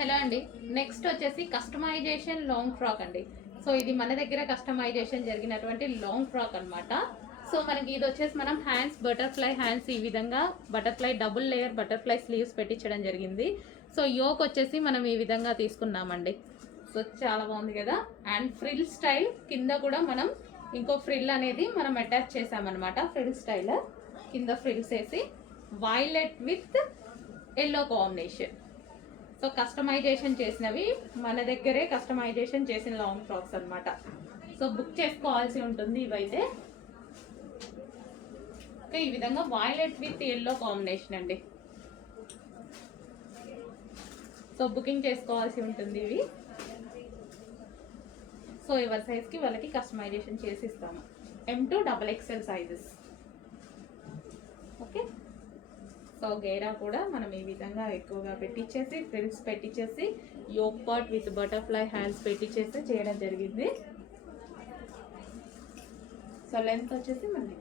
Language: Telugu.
హలో అండి. నెక్స్ట్ వచ్చేసి కస్టమైజేషన్ లాంగ్ ఫ్రాక్ అండి. సో ఇది మన దగ్గర కస్టమైజేషన్ జరిగినటువంటి లాంగ్ ఫ్రాక్ అనమాట సో మనకి ఇది వచ్చేసి మనం హ్యాండ్స్ బటర్ఫ్లై హ్యాండ్స్ ఈ విధంగా butterfly double layer butterfly sleeves పెట్టించడం జరిగింది. సో యోక్ వచ్చేసి మనం ఈ విధంగా తీసుకున్నామండి. సో చాలా బాగుంది కదా. అండ్ ఫ్రిల్ స్టైల్ కింద కూడా మనం ఇంకో ఫ్రిల్ అనేది మనం అటాచ్ చేసామన్నమాట ఫ్రిల్ స్టైల్ కింద ఫ్రిల్స్ వేసి violet with yellow combination. So customization చేసినవి మన దగ్గరే కస్టమైజేషన్ చేసిన లాంగ్ ఫ్రాక్స్ అన్నమాట. సో బుక్ చేసుకోవాల్సి ఉంటుంది ఇవైతే. ఓకే ఈ విధంగా వైలెట్ విత్ ఎల్లో కాంబినేషన్ అండి. సో బుకింగ్ చేసుకోవాల్సి ఉంటుంది ఇవి. సో ఎవరి సైజ్కి వాళ్ళకి కస్టమైజేషన్ చేసి ఇస్తాము. M to double XL sizes okay? So గేరా కూడా మనం ఈ విధంగా ఎక్కువగా పెట్టించేసి frills పెట్టించేసి yoke part with butterfly hands పెట్టించేసి చేయడం జరిగింది. సో లెంత్ వచ్చేసి మనకి